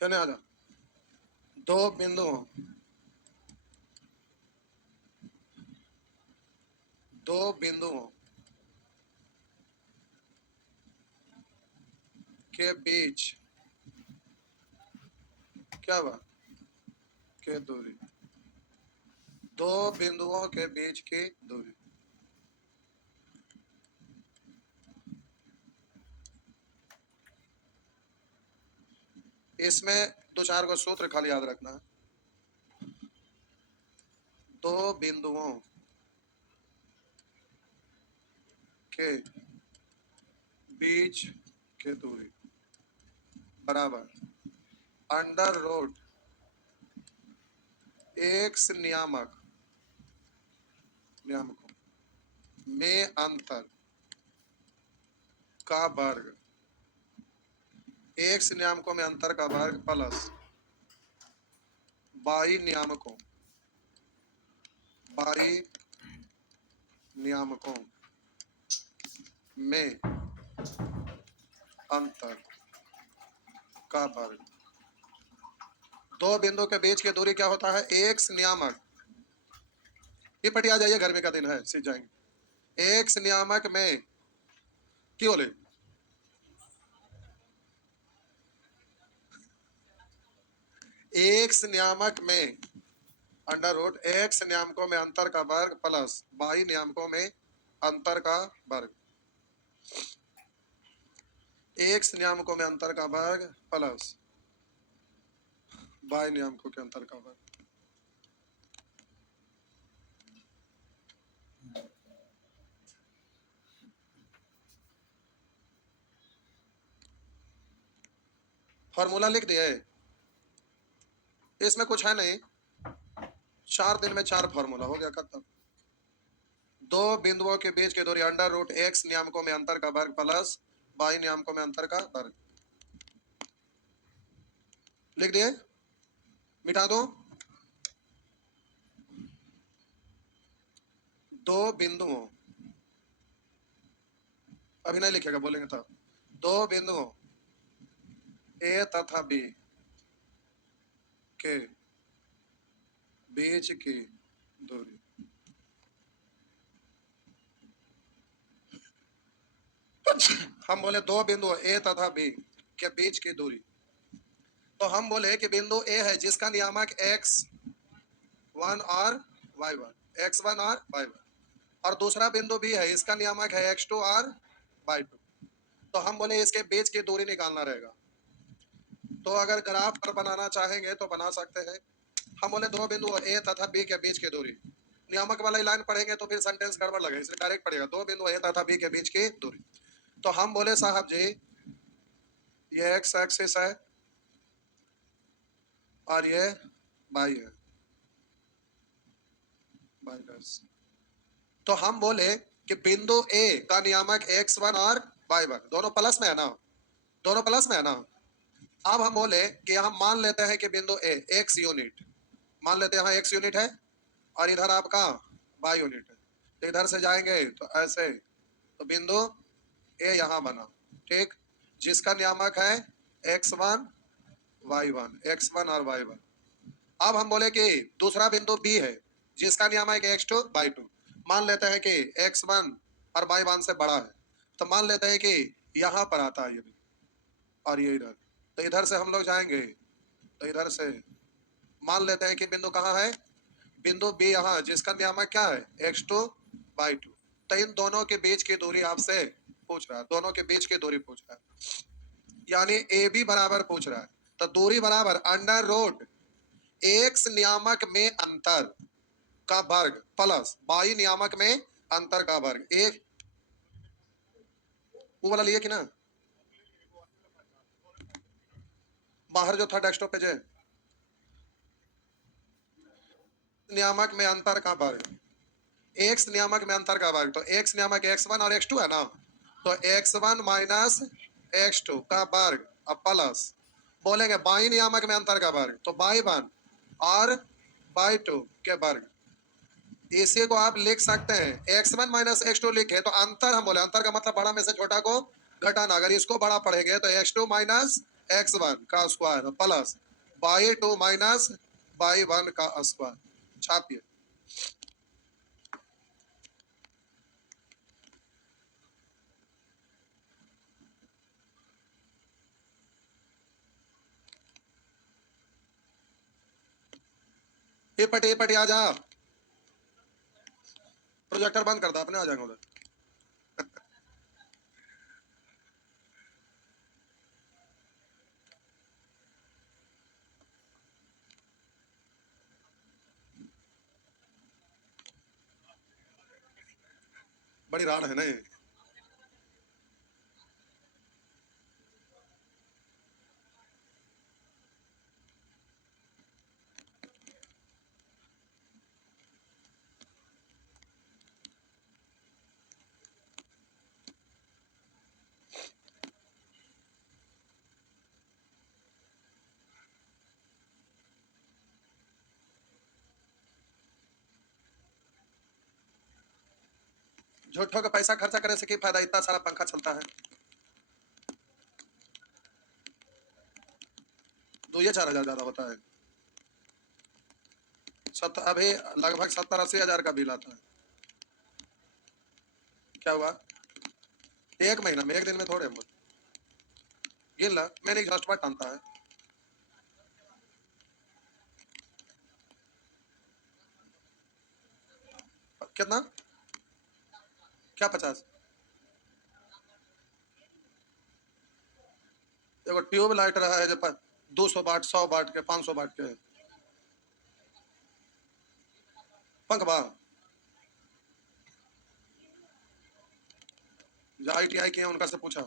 कहने आजा दो बिंदुओं के बीच क्या हुआ के दूरी, दो बिंदुओं के बीच की दूरी। इसमें दो चार को सूत्र खाली याद रखना है। दो बिंदुओं के बीच की दूरी बराबर अंडर रूट एक्स नियामकों में अंतर का वर्ग, एक्स नियामकों में अंतर का वर्ग प्लस बाई नियामकों में अंतर का वर्ग। दो बिंदु के बीच की दूरी क्या होता है? एक्स नियामक। ये पढ़िए, आ जाइए, गर्मी का दिन है, सीख जाएंगे। एक्स नियामक में क्यों बोले एक्स नियामक में अंडर रूट एक्स नियामकों में अंतर का वर्ग प्लस बाई नियामकों में अंतर का वर्ग। एक्स नियामकों में अंतर का वर्ग प्लस बाई नियामकों के अंतर का वर्ग। फॉर्मूला लिख दिए, इसमें कुछ है नहीं, 4 दिन में 4 फॉर्मूला हो गया, खत्म। दो बिंदुओं के बीच की दूरी अंडर रूट एक्स नियामकों में अंतर का वर्ग प्लस बाई नियामकों में अंतर का वर्ग। लिख दिए, मिटा दो। दो बिंदुओं, अभी नहीं लिखेगा, बोलेंगे तब। दो बिंदुओं ए तथा बी के बीच की दूरी हम बोले दो बिंदु ए तथा बी के बीच की दूरी, तो हम बोले कि बिंदु ए है जिसका नियामक x1 और y1, x1 और y1, और दूसरा बिंदु बी है, इसका नियामक है x2 और y2। तो हम बोले इसके बीच की दूरी निकालना रहेगा। तो अगर ग्राफ पर बनाना चाहेंगे तो बना सकते हैं। हम बोले दो बिंदु ए तथा बी के बीच की दूरी, नियामक वाला लाइन पढ़ेंगे तो फिर सेंटेंस गड़बड़ लगेगा, इसलिए डायरेक्ट पढ़ेगा दो बिंदु ए तथा बी के बीच की दूरी। तो हम बोले साहब जी ये एक्स एक्सिस है और ये वाई है, तो हम बोले कि बिंदु ए का नियामक x1 और y1 दोनों प्लस में है ना, दोनों प्लस में है ना। अब हम बोले कि हम मान लेते हैं कि बिंदु ए x यूनिट, मान लेते हैं यहाँ x यूनिट है और इधर आपका y यूनिट है, तो इधर से जाएंगे तो ऐसे, तो बिंदु ए यहाँ बना, ठीक, जिसका नियामक है x1 y1, x1 और y1। अब हम बोले कि दूसरा बिंदु बी है जिसका नियामक है x2 y2, मान लेते हैं कि x1 और y1 से बड़ा है, तो मान लेते हैं कि यहाँ पर आता है ये भी और ये इधर, तो इधर से हम लोग जाएंगे, तो इधर से मान लेते हैं कि बिंदु कहाँ है, बिंदु बी यहाँ, जिसका नियामक क्या है x2 y2। तो इन दोनों के बीच की दूरी आपसे पूछ रहा है, दोनों के बीच की दूरी पूछ रहा है, यानी ए बी बराबर पूछ रहा है। तो दूरी बराबर अंडर रूट एक्स नियामक में अंतर का वर्ग प्लस बाई नियामक में अंतर का वर्ग। एक वो वाला लिए कि ना, बाहर जो था डेस्कटॉप पे, जो नियामक में अंतर का वर्ग, एक्स नियामक में अंतर का वर्ग, तो एक्स नियामक x1 और x2 है ना, तो x1 माइनस x2 का वर्ग अब प्लस बोलेंगे बाई नियामक में अंतर का वर्ग, तो y1 और y2 के वर्ग। इसी को आप लिख सकते हैं x1 माइनस x2 लिखे तो अंतर, हम बोले अंतर का मतलब बड़ा में से छोटा को घटाना, अगर इसको बड़ा पढ़ेंगे तो x2 माइनस x1 का square plus y2 minus y1 का स्क्वायर। छापिए। ये पटे आ जा, प्रोजेक्टर बंद कर दो, अपने आ जाएंगे उधर। बड़ी राड है ना ये। झूठों का पैसा खर्चा करे से क्या फायदा, इतना सारा पंखा चलता है। 2 या 4 हजार ज्यादा होता है। अभी लगभग 70-80 हजार का बिल आता है। क्या हुआ? एक महीना में, एक दिन में थोड़े गिन ला, मैंने एग्जॉस्ट बात टानता है। कितना? क्या 50? देखो ट्यूब लाइट रहा है जो 200 वाट, 100 वाट के, 500 वाट के पंखा। जो ITI के हैं उनका से पूछा।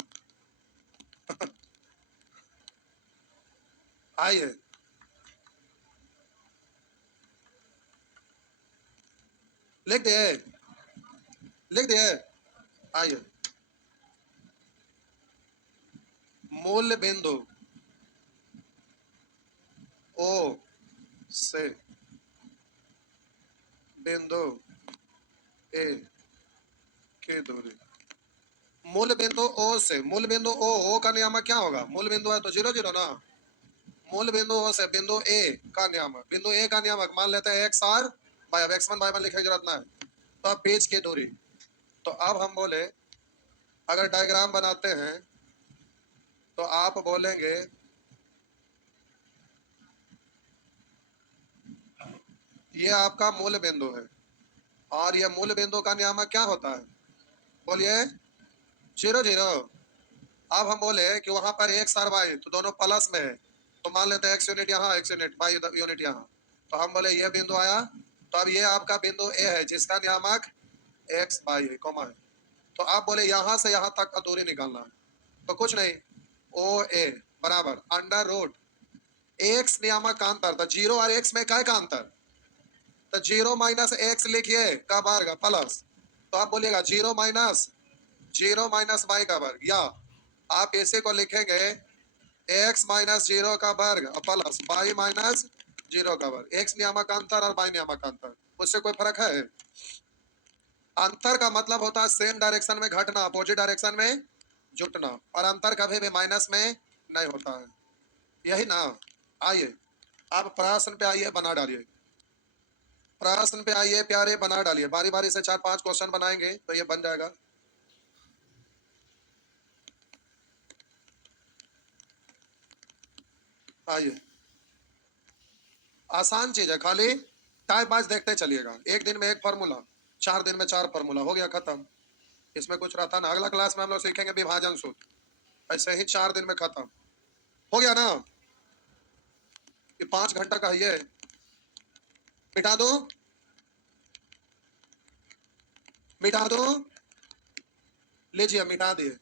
आइए लिख दिए, लिख दिए। आइए, मूल बिंदु O से बिंदु A की दूरी। मूल बिंदु O से, मूल बिंदु O का नियामक क्या होगा? मूल बिंदु है तो 0 0 ना। मूल बिंदु O से बिंदु A का नियामक, बिंदु A का नियामक मान लेते हैं x r बाय, अब x1 y1 लिखने की जरूरत ना है। तो अब पेज की दूरी, तो अब हम बोले अगर डायग्राम बनाते हैं तो आप बोलेंगे ये आपका मूल बिंदु है और ये मूल बिंदु का नियामक क्या होता है? बोलिए 0 0। अब हम बोले कि वहां पर x और y तो दोनों प्लस में है, तो मान लेते हैं x यूनिट यहाँ, x यूनिट, y यूनिट यहाँ। तो हम बोले ये बिंदु आया, तो अब ये आपका बिंदु A है जिसका नियामक x y है, कॉमा है। तो आप बोले यहाँ से यहाँ तक का दूरी निकालना है, तो कुछ नहीं, OA बराबर अंडर रूट x नियामक का अंतर, तो 0 और x में क्या का अंतर? तो 0 माइनस x लिखिए का वर्ग प्लस, तो आप बोलिएगा 0 माइनस y का वर्ग, या आप इसी को लिखेंगे x माइनस 0 का वर्ग प्लस y माइनस 0 का वर्ग। x नियामक अंतर और y नियामक अंतर, उससे कोई फर्क है? अंतर का मतलब होता है सेम डायरेक्शन में घटना, अपोजिट डायरेक्शन में जुटना, और अंतर कभी भी माइनस में नहीं होता है, यही ना। आइए अब प्रश्न पे आइए, बना डालिए। प्रश्न पे आइए प्यारे, बना डालिए। बारी बारी से 4-5 क्वेश्चन बनाएंगे तो ये बन जाएगा। आइए, आसान चीज है, खाली टाइप वाइज देखते चलिएगा। एक दिन में एक फार्मूला, 4 दिन में 4 फार्मूला, हो गया खत्म। इसमें कुछ रहता ना, अगला क्लास में हम लोग सीखेंगे विभाजन सूत्र, ऐसे ही 4 दिन में खत्म हो गया ना। ये 5 घंटा का है, ये मिटा दो, मिटा दो, लीजिए मिटा दिए।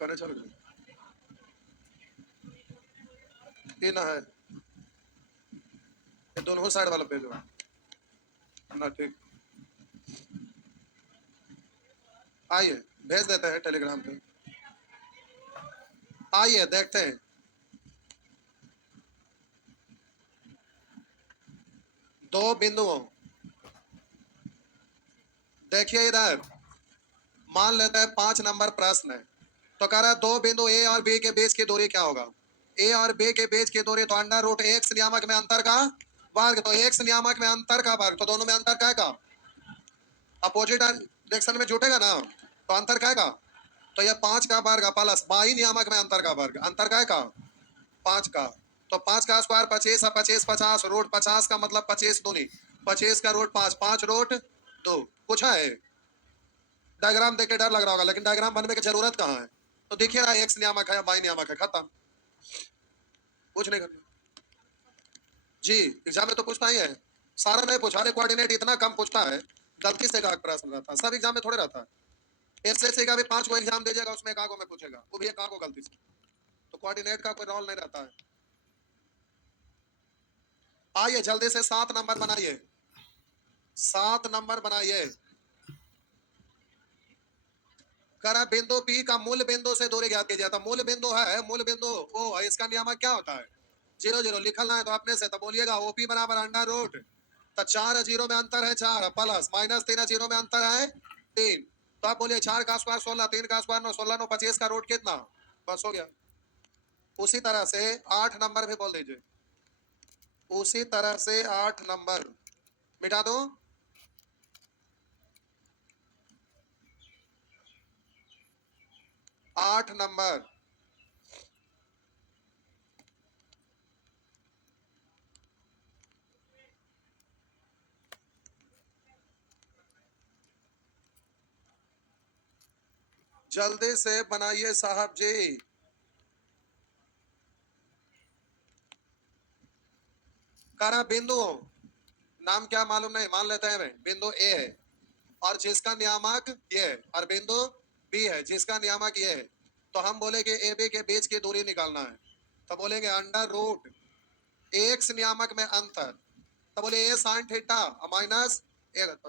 करने चलो, ये ना है, ये दोनों साइड वाला पेज ना, ठीक। आइए भेज देते हैं टेलीग्राम पे, आइए देखते हैं। दो बिंदुओं, देखिए इधर मान लेते हैं 5 नंबर प्रश्न है, तो कह रहा है दो बिंदु ए और बी के बीच की दूरी क्या होगा? ए और बी के बीच की दूरी तो अंडर रूट एक्स नियामक में अंतर का वर्ग, तो एक्स नियामक में अंतर का वर्ग, तो दोनों में अंतर क्या का? अपोजिट डायरेक्शन में जुटेगा ना, तो अंतर क्या का? तो ये 5 का वर्ग प्लस बाई नियामक में अंतर का वर्ग, अंतर क्या का? 5 का। तो 5 का स्क्वायर 25 है, 25 50 रूट 50 का मतलब 25 दूनी 25 का रूट 5 5 रूट 2। कुछ है डायग्राम देख के डर लग रहा होगा, लेकिन डायग्राम बनने की जरूरत कहाँ है? तो देखिए ना एक्स नियामक है या बाई नियामक है, खत्म, कुछ नहीं करना। जी एग्जाम में तो पूछता ही है, सारा नहीं पूछा, अरे कोऑर्डिनेट इतना कम पूछता है, गलती से का प्रश्न रहता है, सब एग्जाम में थोड़े रहता है। एसएससी का भी 5 को एग्जाम दीजिएगा, उसमें एक आगो में पूछेगा, वो भी एक आगो गलती से, तो कोऑर्डिनेट का कोई रोल नहीं रहता है। आइए जल्दी से 7 नंबर बनाइए, 7 नंबर बनाइए। करा बिंदु P का मूल बिंदु से दूरी ज्ञात कीजिए, तो मूल बिंदु है, मूल बिंदु ओ, इसका नियामक क्या होता है? 0 0 लिखना है तो अपने से, तो बोलिएगा ओपी बराबर अंडर रूट, तो 4 0 में अंतर है 4 प्लस माइनस 3 0 में अंतर है 3, तो आप बोलिए 4 का स्क्वायर 16, 3 का स्क्वायर 9, 16 9 25 का रूट कितना? बस हो गया। उसी तरह से 8 नंबर भी बोल दीजिए, उसी तरह से 8 नंबर मिटा दो। 8 नंबर जल्दी से बनाइए साहब जी। करा बिंदु नाम क्या मालूम नहीं, मान लेते हैं बिंदु ए है और जिसका नियामक ये है, और बिंदु बी है जिसका नियामक ये है, तो हम बोले कि ए बी के बीच की दूरी निकालना है, तो बोलेंगे अंडर रूट एक्स नियामक में अंतर, तो बोले a sine theta minus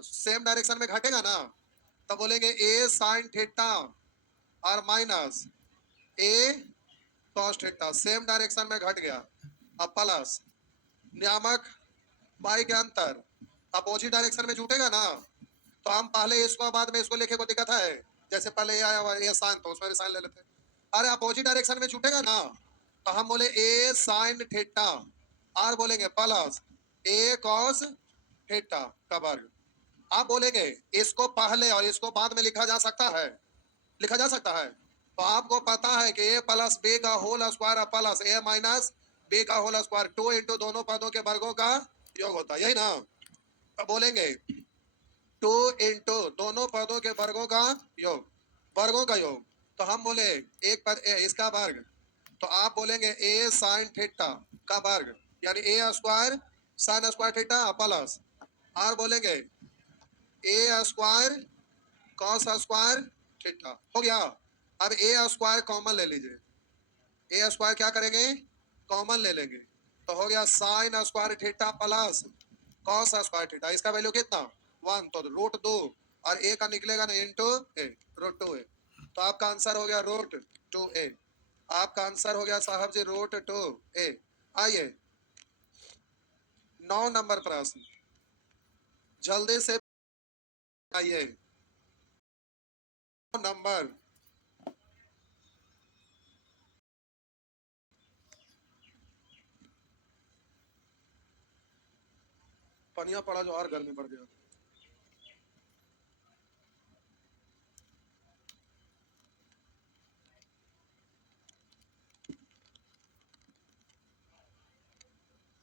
same direction में घटेगा ना, तो बोलेंगे ए साइन थीटा और minus a cos theta, same direction में घट गया, अब प्लस नियामक बाई के अंतर अपोजिट डायरेक्शन में जुटेगा ना, तो हम पहले इसको बाद में इसको लिखे को दिक्कत है, जैसे पहले ये आया हुआ ये साइन, तो उसमें भी साइन ले लेते हैं। अरे अपोजिट डायरेक्शन में छूटेगा ना, तो हम बोले ए साइन थीटा और बोलेंगे प्लस ए कॉस थीटा का वर्ग। आप बोलेंगे इसको पहले और इसको बाद में लिखा जा सकता है, लिखा जा सकता है, तो आपको पता है कि ए प्लस बी का होल स्क्वायर प्लस ए माइनस बी का होल स्क्वायर 2 इंटू दोनों पदों के वर्गों का योग होता है, यही ना? तो बोलेंगे 2 इंटू दोनों पदों के वर्गों का योग, वर्गों का योग, तो हम बोले एक पद ए इसका वर्ग, तो आप बोलेंगे ए साइन थीटा का वर्ग, यानी a square sine square theta plus आर बोलेंगे a square cos square theta, हो गया। अब ए स्क्वायर कॉमन ले लीजिए, ए स्क्वायर क्या करेंगे? कॉमन ले लेंगे, तो हो गया sign square theta plus cos square theta, इसका वैल्यू कितना? 1, तो रूट 2 और ए का निकलेगा ना इंटू ए, रूट 2 ए, तो आपका आंसर हो गया रूट 2 ए, आपका आंसर हो गया साहब जी रूट 2 ए। आइए 9 नंबर प्रश्न जल्दी से आइए, 9 नंबर पनिया पड़ा जो और गर्मी पड़ गया।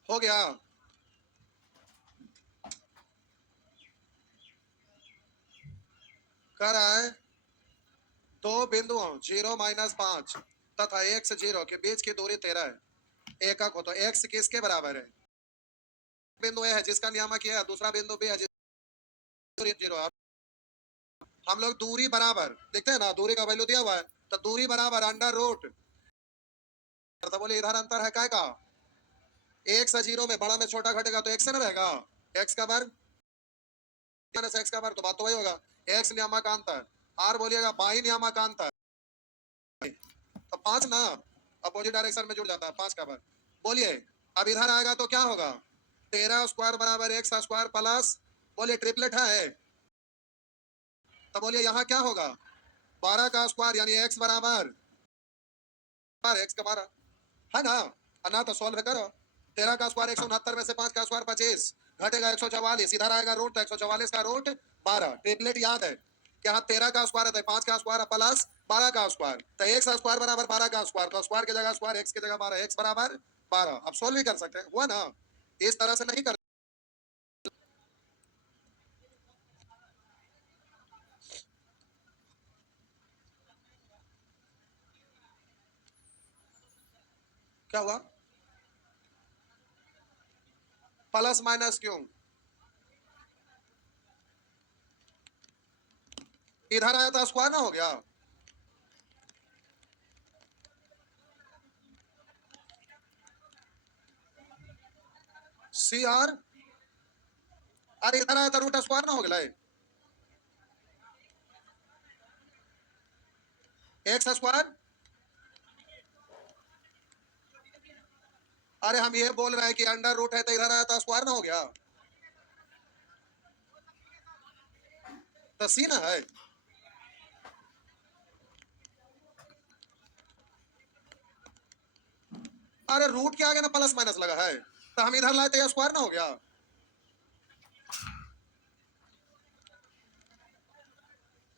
हो गया, कह रहा है दो बिंदुओं 0 माइनस 5 तथा x 0 के बीच की दूरी 13 है, एकक हो, तो x किसके बराबर है? बिंदु ए है जिसका नियामक ये है, दूसरा बिंदु बी है जिसकी दूरी 0 है। हम लोग दूरी बराबर देखते हैं ना, दूरी का वैल्यू दिया हुआ है, तो दूरी बराबर अंडर रूट, तो बोले इधर अंतर है काय का? x 0 में बड़ा में छोटा घटेगा तो x से ना रहेगा, x का वर्ग माइनस x का वर्ग, तो बात तो वही होगा, x नियामकांतर r बोलिएगा बाई नियामकांतर, तो 5 ना अपोजिट डायरेक्शन में जुड़ जाता है 5 का वर्ग। बोलिए अब इधर आएगा तो क्या होगा? 13 स्क्वायर बराबर एक्स स्क्वायर प्लस, बोलिए ट्रिपलेट है, तो बोलिए यहाँ क्या होगा, 12 का स्क्वायर यानी एक्स बराबर एक्स का 12 है ना। ना तो सॉल्व करो, 13 का स्क्वायर 169 में से 5 का स्क्वायर 25 घटेगा 144, इधर आएगा रूट, तो 144 का रूट 12। ट्रिपलेट याद है कि यहाँ 13 का स्क्वायर है, 5 का स्क्वायर प्लस 12 का स्क्वायर, तो एक्स स्क्वायर बराबर 12 का स्क्वायर, तो स्क्वायर की जगह स्क्वायर, एक्स की जगह 12, एक्स बराबर 12। अब सॉल्व भी कर सकते हैं, हुआ ना, इस तरह से नहीं कर। क्या हुआ, प्लस माइनस क्यों, इधर आया था स्क्वायर ना हो गया, सी आर, अरे इधर आया था रूट स्क्वायर ना हो गया, एक्स स्क्वायर। अरे हम ये बोल रहे हैं कि अंडर रूट है तो इधर आया था स्क्वायर ना हो गया, तो सी ना है। अरे रूट के आगे ना प्लस माइनस लगा है, तो हम इधर लाए तो स्क्वायर ना हो गया,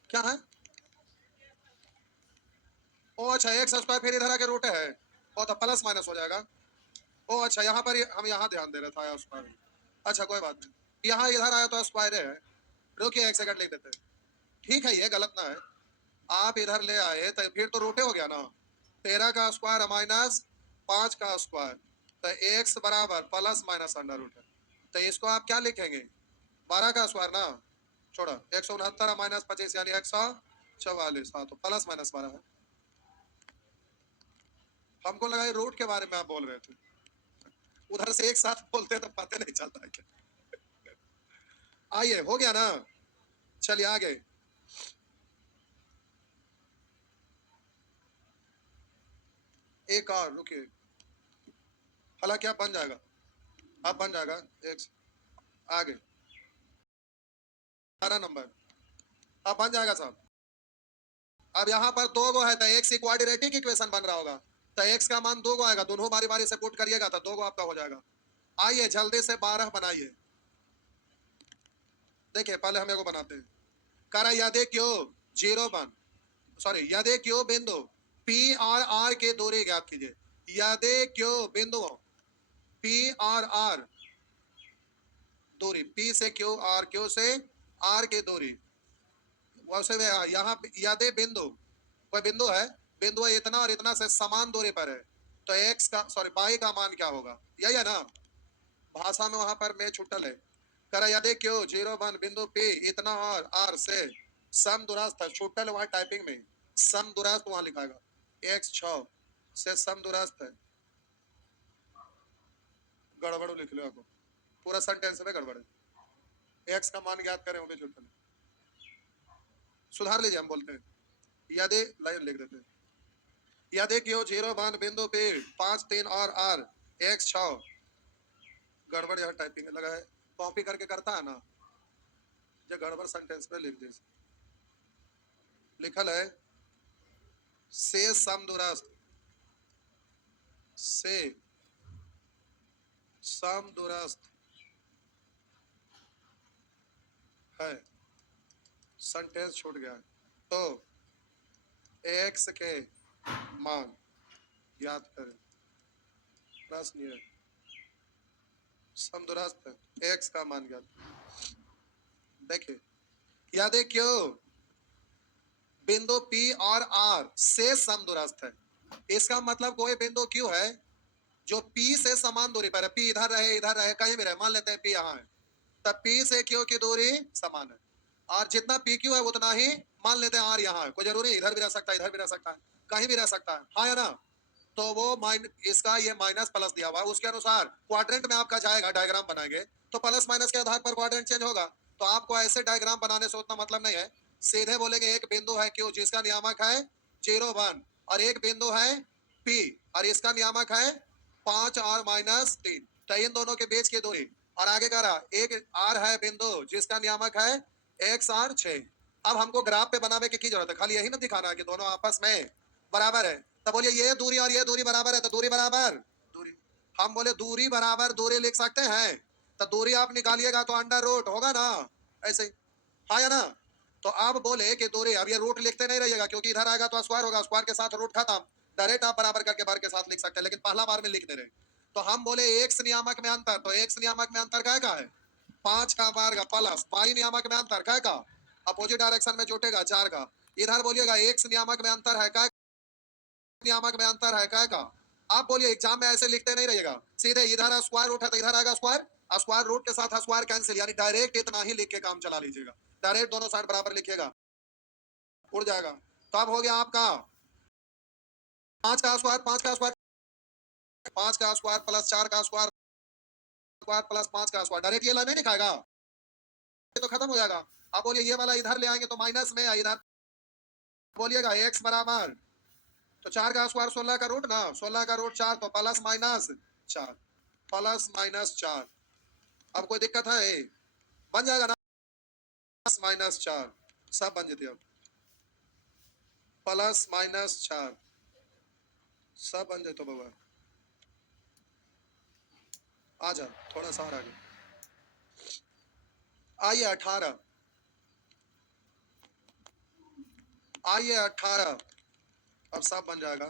क्या है। ओ अच्छा, एक्स स्क्वायर फिर इधर आके रूट है, ओ तो प्लस माइनस हो जाएगा। ओ अच्छा, यहाँ पर हम यहाँ ध्यान दे रहे था स्क्वायर, अच्छा कोई बात नहीं, यहाँ इधर आया तो स्क्वायर है, रुकिए एक सेकंड लिख देते हैं, ठीक है ये गलत ना है, आप इधर ले आए तो फिर तो रूटे हो गया ना, 13 का स्क्वायर माइनस 5 का स्क्वायर, तो एक्स बराबर प्लस माइनस अंडर रूट है, तो इसको आप क्या लिखेंगे, 12 का स्क्वायर ना, छोड़ा 169 माइनस 25 यानी 144, हाँ तो प्लस माइनस 12 है। हमको लगा रूट के बारे में आप बोल रहे थे, उधर से एक साथ बोलते तो पता नहीं चलता है क्या। आइए हो गया ना, चलिए आगे, एक और रुकिए, हालांकि आप बन जाएगा, अब बन जाएगा, एक आगे 12 नंबर, अब बन जाएगा साहब। अब यहाँ पर दो गो है तो एक्स क्वाड्रेटिक इक्वेशन बन रहा होगा, तो एक्स का मान दो गो आएगा, दोनों बारी बारी से पुट करिएगा तो दो गो आपका हो जाएगा। आइए जल्दी से 12 बनाइए, देखिए पहले हम को बनाते हैं, करा यदि क्यों 0 1, सॉरी यदि क्यों बिंदु पी और आर के दूरी ज्ञात कीजिए, यदि क्यों बिंदु पी और आर दूरी, पी से क्यू, आर क्यू से आर की दूरी, वैसे में यहाँ यदि बिंदु, कोई बिंदु है, बिंदु इतना और इतना से समान दूरी पर है, तो एक्स का सॉरी बाई का मान क्या होगा, यही है ना, भाषा में वहां पर मैं छुट्टल है, करा यदि क्यू 0 1 बिंदु पी इतना और आर से सम दुरास्त है, छुट्टल वहां टाइपिंग में सम दुरास्त वहां लिखाएगा, एक्स 6 से सम दुरास्त है, गड़बड़ लिख लो आपको, पूरा सेंटेंस में गड़बड़ है, एक्स का मान ज्ञात करें वो भी छुट्टल, सुधार लीजिए, हम बोलते हैं यदि, लाइन लिख देते हैं, यदि क्यू 0 1 बिंदु पे 5 3 और आर एक्स 6, गड़बड़ यहाँ टाइपिंग लगा है, कॉपी करके करता है ना, जो गड़बड़ सेंटेंस में लिख दे, लिखल है से समदूरस्थ, से समदूरस्थ है, सेंटेंस छूट गया है, तो एक्स के मान याद करें, प्रश्न ये समदूरस्थ है, एक्स का मान ज्ञात, देखिए यदि क्यों बिंदु पी और आर से समदूरस्थ है, इसका मतलब कोई बिंदु क्यू है जो पी से समान दूरी पर है, पी इधर रहे कहीं भी रहे, मान लेते हैं पी यहाँ है, तब पी से क्यू की दूरी समान है, और जितना पी क्यू है उतना ही मान लेते हैं आर यहाँ है, कोई जरूरी इधर भी रह सकता है, इधर भी रह सकता है, कहीं भी रह सकता है, हाँ या ना, तो वो इसका ये माइनस प्लस दिया हुआ है, उसके अनुसार क्वाड्रेंट में आपका जाएगा, डायग्राम बनाएंगे तो प्लस माइनस के आधार पर क्वाड्रेंट चेंज होगा, तो आपको ऐसे डायग्राम बनाने से उतना मतलब नहीं है, सीधे बोलेंगे एक बिंदु है क्यू जिसका नियामक है 0 1, और एक बिंदु है पी और इसका नियामक है 5 और -3, तो इन दोनों के बीच की दूरी और आगे कह रहा एक आर है बिंदु जिसका नियामक है एक्स आर 6। अब हमको ग्राफ पे बनाने की जरूरत है, खाली यही ना दिखाना है कि दोनों आपस में बराबर है। तो बोलिए ये दूरी और ये दूरी बराबर है, तो दूरी बराबर दूरी, हम बोले दूरी बराबर दूरी लिख सकते हैं। तो दूरी आप निकालिएगा तो अंडर रूट होगा ना, ऐसे ही, हाँ या ना। तो आप बोले कि दूरी, अब ये रूट लिखते नहीं रहिएगा क्योंकि इधर आएगा तो स्क्वायर होगा, स्क्वायर के साथ रूट खत्म, डायरेक्ट आप बराबर करके बार के साथ लिख सकते हैं, लेकिन पहला बार में लिख दे रहे। तो हम बोले एक्स नियामक में अंतर, तो एक्स नियामक में अंतर क्या है 5 का मार्ग प्लस वाई नियामक में अंतर क्या का अपोजिट डायरेक्शन में जुटेगा 4 का। इधर बोलिएगा एक्स नियामक में अंतर है क्या, नियामक में अंतर है क्या का। आप बोलिए एग्जाम में ऐसे लिखते नहीं रहिएगा, सीधे इधर स्क्वायर रूट है तो इधर आएगा स्क्वायर, स्क्वायर रूट के साथ स्क्वायर कैंसिल, यानी डायरेक्ट इतना ही लिख के काम चला लीजिएगा, डायरेक्ट दोनों साइड बराबर लिखिएगा, उड़ जाएगा। तो अब हो गया आपका 5 का स्क्वायर, 5 का स्क्वायर, 5 का स्क्वायर प्लस 4 का स्क्वायर, स्क्वायर प्लस 5 का स्क्वायर, डायरेक्ट ये लाइन नहीं दिखाएगा, ये तो खत्म हो जाएगा। अब बोलिए ये वाला इधर ले आएंगे तो माइनस में, इधर बोलिएगा एक्स बराबर, तो 4 का स्क्वायर 16 का रूट ना, 16 का रूट 4, तो प्लस माइनस 4, प्लस माइनस 4। अब कोई दिक्कत है, बन जाएगा ना, प्लस माइनस 4 सब बन जाते, अब प्लस माइनस 4 सब बन जाए। तो बाबा आ जा थोड़ा सा और आगे, आइए 18, आइए 18, अब सब बन जाएगा,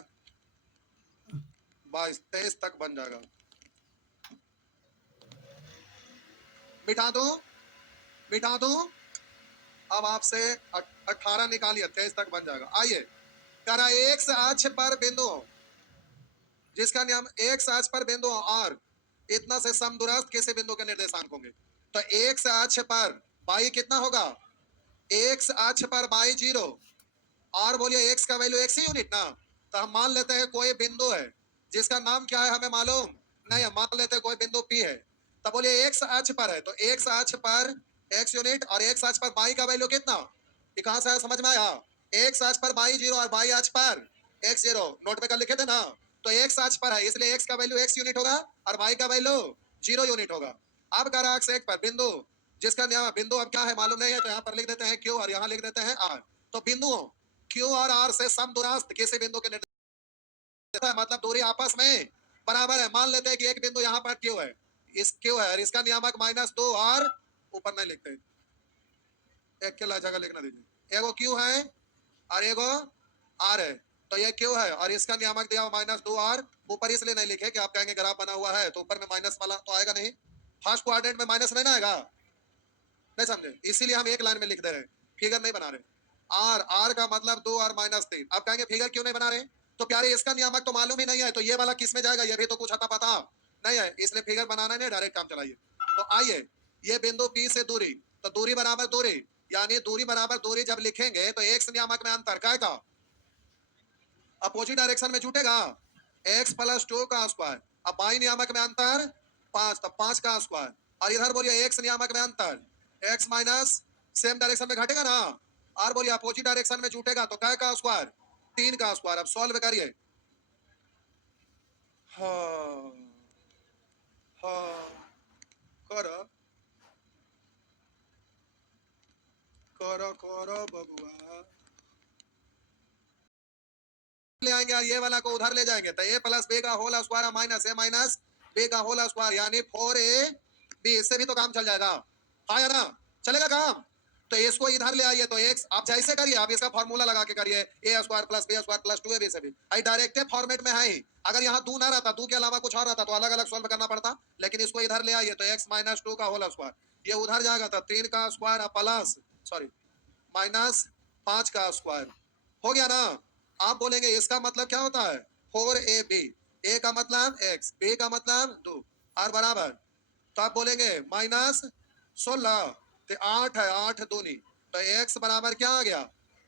22 23 तक बन जाएगा, बिठा दूं, बिठा दूं। अब आपसे 18 निकालिए, 23 तक बन जाएगा। आइए कह रहा एक अक्ष पर बिंदु जिसका नियम एक अक्ष पर बिंदु और इतना से समदूरस्थ किसी बिंदु के निर्देशांक होंगे। तो एक अक्ष पर बाई कितना होगा, एक अक्ष पर बाई 0, और बोलिए एक्स का वैल्यू एक्स ही यूनिट ना। तो हम मान लेते हैं कोई बिंदु है जिसका नाम क्या है हमें मालूम नहीं है, मान लेते हैं कोई बिंदु पी है। तो बोलिए एक्स अक्ष पर है, तो एक्स अक्ष पर एक्स यूनिट और एक्स अक्ष पर बाई का वैल्यू कितना, ये कहां से आया समझ में आया। एक्स अक्ष पर बाई 0 और बाई अक्ष पर एक्स 0, नोट में कर लिखे थे ना। तो एक्स अक्ष पर है इसलिए एक्स का वैल्यू एक्स यूनिट होगा और बाई का वैल्यू 0 यूनिट होगा। अब कह रहा है अक्ष एक पर बिंदु जिसका नियम बिंदु अब क्या है मालूम नहीं है, तो यहाँ पर लिख देते हैं क्यू और यहाँ लिख देते हैं आर। तो बिंदुओं क्यू और आर से समदूरस्थ किसी बिंदु के निर्देशांक मतलब दूरी आपस में बराबर है। मान लेते हैं कि एक बिंदु यहाँ पर क्यू है, इस क्यू है और इसका नियामक -2 और ऊपर नहीं लिखते, एक के जगह लिखना दीजिए, एगो क्यू है और एगो आर है। तो ये क्यू है और इसका नियामक दिया हुआ -2 और ऊपर इसलिए नहीं लिखे कि आप कहेंगे ग्राफ बना हुआ है तो ऊपर में माइनस वाला तो आएगा नहीं, फर्स्ट क्वाड्रेंट में माइनस नहीं ना आएगा, नहीं समझे, इसीलिए हम एक लाइन में लिख दे रहे हैं, फिगर नहीं बना रहे। आर आर का मतलब 2 और -3। अब कहेंगे फिगर क्यों नहीं बना रहे, तो प्यारे इसका नियामक तो मालूम ही नहीं है, तो ये वाला किस में जाएगा ये भी तो कुछ आता पता नहीं है, इसलिए फिगर बनाना नहीं, डायरेक्ट काम चलाइए। तो आइए ये बिंदु पी से दूरी, तो दूरी बराबर दूरी, यानी दूरी बराबर दूरी जब लिखेंगे तो एक्स नियामक में अंतर क्या का अपोजिट डायरेक्शन में छूटेगा, एक्स प्लस 2 का स्क्वायर। अब बाई नियामक में अंतर 5, तो 5 का स्क्वायर, और इधर बोलिए एक्स नियामक में अंतर एक्स माइनस सेम डायरेक्शन में घटेगा ना, और बोलिए अपोजिट डायरेक्शन में छूटेगा तो क्या का स्क्वायर 3 का स्क्वायर। अब सॉल्व करिए, हाँ हाँ करो करो करो बबुआ, ले आएंगे और ये वाला को उधर ले जाएंगे, तो ए प्लस बी का होल स्क्वायर माइनस ए माइनस बी का होल स्क्वायर यानी 4 बी, इससे भी तो काम चल जाएगा, हाँ या ना, चलेगा काम। तो इसको इधर ले आइए, तो एक्स आप जैसे करिए, आप इसका फार्मूला लगा के करिए, a square plus b square plus 2ab से भी आई डायरेक्ट फॉर्मेट में है ही। अगर यहाँ दू ना रहता, दू के अलावा कुछ और रहता तो अलग अलग सॉल्व करना पड़ता, लेकिन इसको इधर ले आइए तो एक्स माइनस 2 का होल स्क्वायर, ये उधर जाएगा तो 3 का स्क्वायर प्लस सॉरी -5 का स्क्वायर हो गया ना। आप बोलेंगे इसका मतलब क्या होता है 4ab, ए का मतलब x, बी का मतलब 2 और बराबर, तो आप बोलेंगे -16, तो 8 है 8 दूनी, तो x बराबर क्या आ गया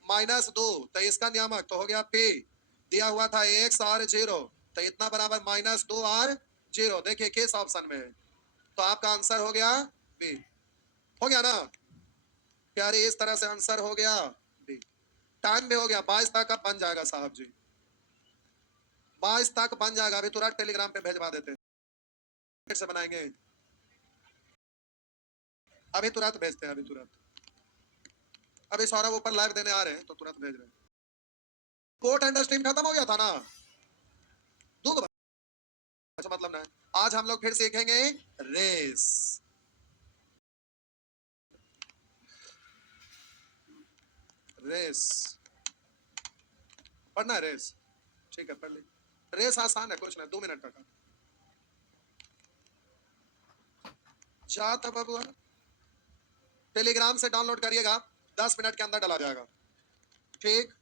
-2, तो इसका नियामक तो हो गया p, दिया हुआ था x और 0, तो इतना बराबर -2 और 0, देखिए किस ऑप्शन में है, तो आपका आंसर हो गया बी। हो गया ना प्यारे, इस तरह से आंसर हो गया बी। टाइम भी हो गया 22 तक, अब बन जाएगा साहब जी, 22 तक बन जाएगा, अभी तुरंत टेलीग्राम पे भेजवा देते हैं, फिर से बनाएंगे। अभी तुरंत भेजते हैं, अभी तुरंत। अभी सौरभ ऊपर लाइव देने आ रहे हैं तो तुरंत भेज रहे हैं। कोर्ट एंड स्ट्रीम खत्म हो गया था ना, दूध अच्छा मतलब ना। आज हम लोग फिर सीखेंगे रेस। रेस पढ़ना है, रेस ठीक है पढ़ ली। रेस आसान है, कुछ ना, 2 मिनट का काम। जाता बाबू टेलीग्राम से डाउनलोड करिएगा, 10 मिनट के अंदर डाला जाएगा, ठीक।